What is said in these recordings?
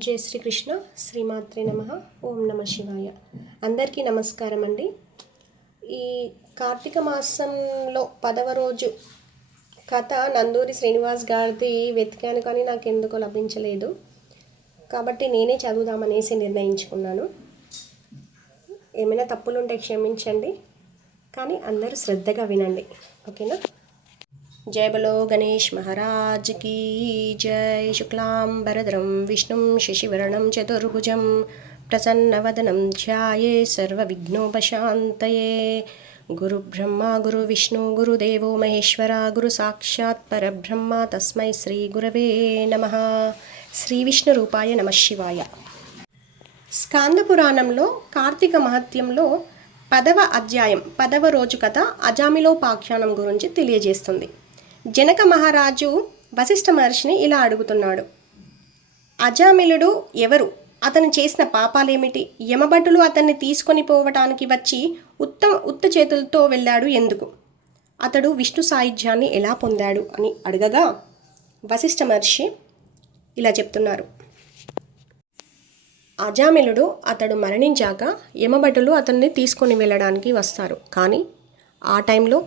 జై శ్రీకృష్ణ. శ్రీమాత్రే నమః. ఓం నమ శివాయ. అందరికీ నమస్కారం అండి. ఈ కార్తీక మాసంలో 10వ రోజు కథ నందూరి శ్రీనివాస్ గారిది వెతికాను, కానీ నాకు ఎందుకో లభించలేదు. కాబట్టి నేనే చదువుదామనేసి నిర్ణయించుకున్నాను. ఏమైనా తప్పులుంటే క్షమించండి, కానీ అందరూ శ్రద్ధగా వినండి, ఓకేనా? जय बोलो गणेश महाराज की जय. शुक्लांबरधरं विष्णुं शशिवर्णं चतुर्भुजं प्रसन्नवदनं ध्याये सर्वविघ्नोपशान्तये. गुरुब्रह्मा गुरुविष्णु गुरुदेवो महेश्वरा गुरुसाक्षात् परब्रह्म तस्मै श्रीगुरवे नमः. శ్రీ విష్ణు రూపాయ నమః శివాయ. స్కాంద పురాణంలో కార్తీక మహత్యంలో 10వ అధ్యాయం 10వ రోజు కథ అజామిలోపాఖ్యానం గురించి తెలియజేస్తుంది. జనక మహారాజు వశిష్ఠ మహర్షిని ఇలా అడుగుతున్నాడు: అజామిలుడు ఎవరు? అతను చేసిన పాపాలేమిటి? యమభటులు అతన్ని తీసుకొని పోవటానికి వచ్చి ఉత్త చేతులతో వెళ్ళాడు ఎందుకు? అతడు విష్ణు సాయుధ్యాన్ని ఎలా పొందాడు అని అడగగా వశిష్ఠ మహర్షి ఇలా చెప్తున్నారు: అజామిలుడు అతడు మరణించాక యమభటులు అతన్ని తీసుకొని వెళ్ళడానికి వస్తారు. కానీ ఆ టైంలో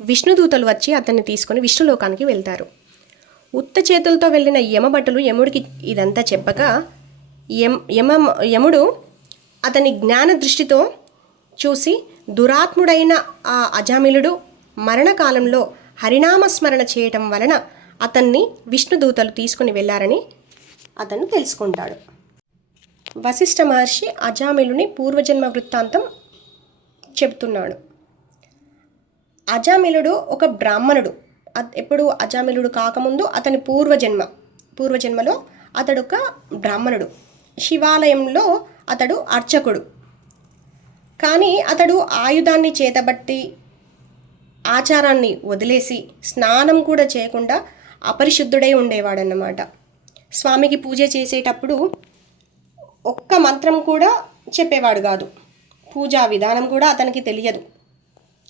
విష్ణుదూతలు వచ్చి అతన్ని తీసుకొని విష్ణులోకానికి వెళ్తారు. ఉత్త చేతులతో వెళ్ళిన యమభటులు యముడికి ఇదంతా చెప్పగా యముడు అతని జ్ఞాన దృష్టితో చూసి దురాత్ముడైన ఆ అజామిలుడు మరణకాలంలో హరినామస్మరణ చేయటం వలన అతన్ని విష్ణుదూతలు తీసుకుని వెళ్ళారని అతను తెలుసుకుంటాడు. వశిష్ఠ మహర్షి అజామిలుని పూర్వజన్మ వృత్తాంతం చెబుతున్నాడు. అజామిలుడు ఒక బ్రాహ్మణుడు. ఎప్పుడు అజామిలుడు కాకముందు అతని పూర్వజన్మలో అతడు ఒక బ్రాహ్మణుడు. శివాలయంలో అతడు అర్చకుడు. కానీ అతడు ఆయుధాన్ని చేతబట్టి ఆచారాన్ని వదిలేసి స్నానం కూడా చేయకుండా అపరిశుద్ధుడై ఉండేవాడన్నమాట. స్వామికి పూజ చేసేటప్పుడు ఒక్క మంత్రం కూడా చెప్పేవాడు కాదు. పూజా విధానం కూడా అతనికి తెలియదు.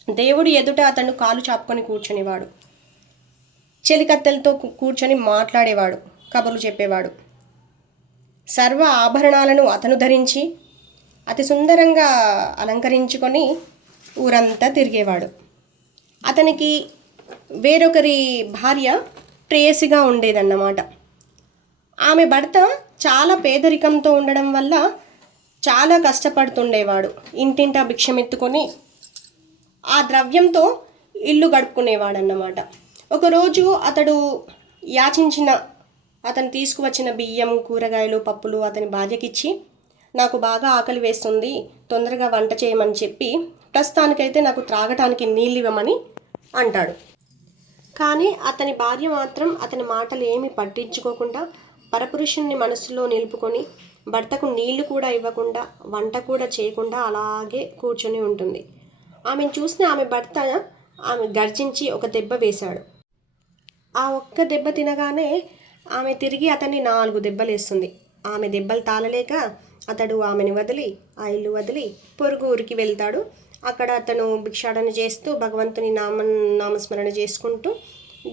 దేవుడి ఎదుట అతను కాలు చాపుకొని కూర్చునేవాడు. చెలికత్తెలతో కూర్చొని మాట్లాడేవాడు, కబుర్లు చెప్పేవాడు. సర్వ ఆభరణాలను అతను ధరించి అతి సుందరంగా అలంకరించుకొని ఊరంతా తిరిగేవాడు. అతనికి వేరొకరి భార్య ప్రేయసిగా ఉండేదన్నమాట. ఆమె భర్త చాలా పేదరికంతో ఉండడం వల్ల చాలా కష్టపడుతుండేవాడు. ఇంటింటా భిక్షమెత్తుకొని ఆ ద్రవ్యంతో ఇల్లు గడుపుకునేవాడన్నమాట. ఒకరోజు అతను తీసుకువచ్చిన బియ్యం, కూరగాయలు, పప్పులు అతని భార్యకిచ్చి, నాకు బాగా ఆకలి వేస్తుంది, తొందరగా వంట చేయమని చెప్పి ప్రస్తుతానికైతే నాకు త్రాగటానికి నీళ్ళు ఇవ్వమని అంటాడు. కానీ అతని భార్య మాత్రం అతని మాటలు ఏమీ పట్టించుకోకుండా పరపురుషుణ్ణి మనసులో నిలుపుకొని భర్తకు నీళ్లు కూడా ఇవ్వకుండా వంట కూడా చేయకుండా అలాగే కూర్చొని ఉంటుంది. ఆమెను చూసిన ఆమె భర్త ఆమె గర్జించి ఒక దెబ్బ వేశాడు. ఆ ఒక్క దెబ్బ తినగానే ఆమె తిరిగి అతన్ని 4 దెబ్బలు వేస్తుంది. ఆమె దెబ్బలు తాళలేక అతడు ఆమెను వదిలి ఆ ఇల్లు వదిలి పొరుగు ఊరికి వెళ్తాడు. అక్కడ అతను భిక్షాటన చేస్తూ భగవంతుని నామస్మరణ చేసుకుంటూ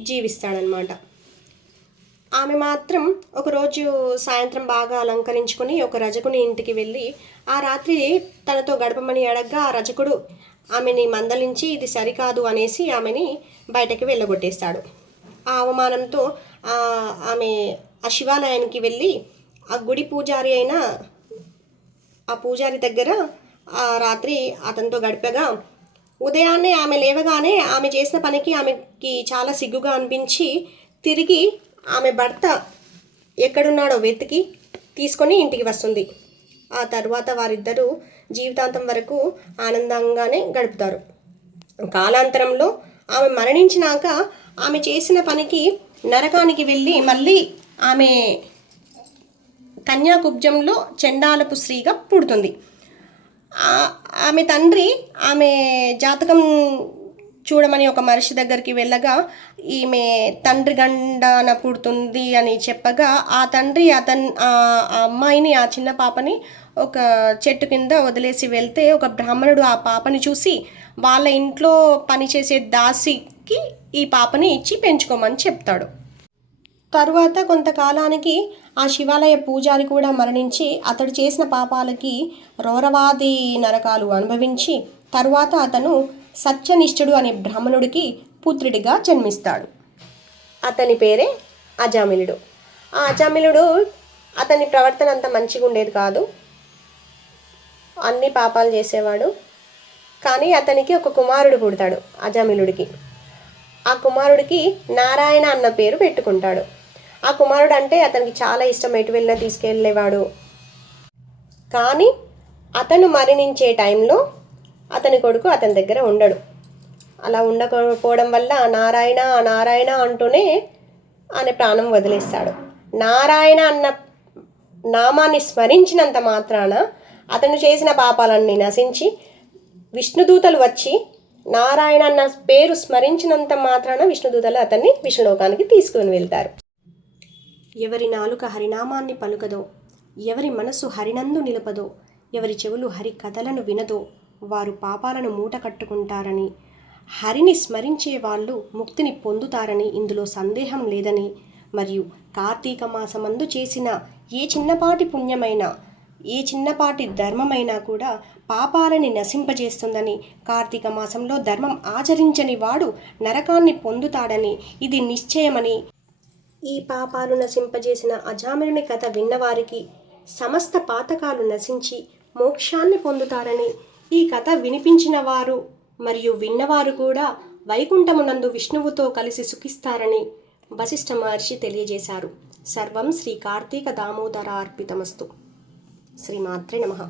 జీవిస్తాడనమాట. ఆమె మాత్రం ఒకరోజు సాయంత్రం బాగా అలంకరించుకొని ఒక రజకుని ఇంటికి వెళ్ళి ఆ రాత్రి తనతో గడపమని అడగగా ఆ రజకుడు ఆమెని మందలించి ఇది సరికాదు అనేసి ఆమెని బయటకి వెళ్ళగొట్టేస్తాడు. ఆ అవమానంతో ఆమె ఆ శివాలయానికి వెళ్ళి ఆ గుడి పూజారి అయిన ఆ పూజారి దగ్గర ఆ రాత్రి అతనితో గడిపగా ఉదయాన్నే ఆమె లేవగానే ఆమె చేసిన పనికి ఆమెకి చాలా సిగ్గుగా అనిపించి తిరిగి ఆమె భర్త ఎక్కడున్నాడో వెతికి తీసుకొని ఇంటికి వస్తుంది. ఆ తర్వాత వారిద్దరూ జీవితాంతం వరకు ఆనందంగానే గడుపుతారు. కాలాంతరంలో ఆమె మరణించినాక ఆమె చేసిన పనికి నరకానికి వెళ్ళి మళ్ళీ ఆమె కన్యాకుబ్జంలో చండాలపు స్త్రీగా పుడుతుంది. ఆమె తండ్రి ఆమె జాతకం చూడమని ఒక మనిషి దగ్గరికి వెళ్ళగా ఈమె తండ్రి గండాన పుడుతుంది అని చెప్పగా ఆ తండ్రి ఆ అమ్మాయిని, ఆ చిన్న పాపని ఒక చెట్టు కింద వదిలేసి వెళ్తే ఒక బ్రాహ్మణుడు ఆ పాపని చూసి వాళ్ళ ఇంట్లో పనిచేసే దాసికి ఈ పాపని ఇచ్చి పెంచుకోమని చెప్తాడు. తరువాత కొంతకాలానికి ఆ శివాలయ పూజారి కూడా మరణించి అతడు చేసిన పాపాలకి రౌరవాది నరకాలు అనుభవించి తరువాత అతను సత్యనిష్ఠుడు అనే బ్రాహ్మణుడికి పుత్రుడిగా జన్మిస్తాడు. అతని పేరే అజామిలుడు. ఆ అజామిలుడు అతని ప్రవర్తన అంత మంచిగా ఉండేది కాదు, అన్ని పాపాలు చేసేవాడు. కానీ అతనికి ఒక కుమారుడు పుడతాడు అజామిలుడికి. ఆ కుమారుడికి నారాయణ అన్న పేరు పెట్టుకుంటాడు. ఆ కుమారుడు అంటే అతనికి చాలా ఇష్టం, ఎటు వెళ్ళినా తీసుకెళ్ళేవాడు. కానీ అతను మరణించే టైంలో అతని కొడుకు అతని దగ్గర ఉండడు. అలా ఉండకపోవడం వల్ల నారాయణ నారాయణ అంటూనే ఆయన ప్రాణం వదిలేస్తాడు. నారాయణ అన్న నామాన్ని స్మరించినంత మాత్రాన అతను చేసిన పాపాలన్నీ నశించి విష్ణుదూతలు వచ్చి నారాయణ అన్న పేరు స్మరించినంత మాత్రాన విష్ణుదూతలు అతన్ని విష్ణులోకానికి తీసుకుని వెళ్తారు. ఎవరి నాలుక హరినామాన్ని పలుకదో, ఎవరి మనసు హరినందు నిలపదో, ఎవరి చెవులు హరి కథలను వినదో వారు పాపాలను మూట కట్టుకుంటారని, హరిని స్మరించే వాళ్ళు ముక్తిని పొందుతారని ఇందులో సందేహం లేదని, మరియు కార్తీక మాసమందు చేసిన ఏ చిన్నపాటి పుణ్యమైనా ఏ చిన్నపాటి ధర్మమైనా కూడా పాపాలని నశింపజేస్తుందని, కార్తీక మాసంలో ధర్మం ఆచరించని వాడు నరకాన్ని పొందుతాడని ఇది నిశ్చయమని, ఈ పాపాలు నశింపజేసిన అజామిలుని కథ విన్నవారికి సమస్త పాతకాలు నశించి మోక్షాన్ని పొందుతారని, ఈ కథ వినిపించిన వారు మరియు విన్నవారు కూడా వైకుంఠమునందు విష్ణువుతో కలిసి సుఖిస్తారని వశిష్ఠ మహర్షి తెలియజేశారు. సర్వం శ్రీ కార్తీక దామోదరార్పితమస్తు. శ్రీమాత్రే నమః.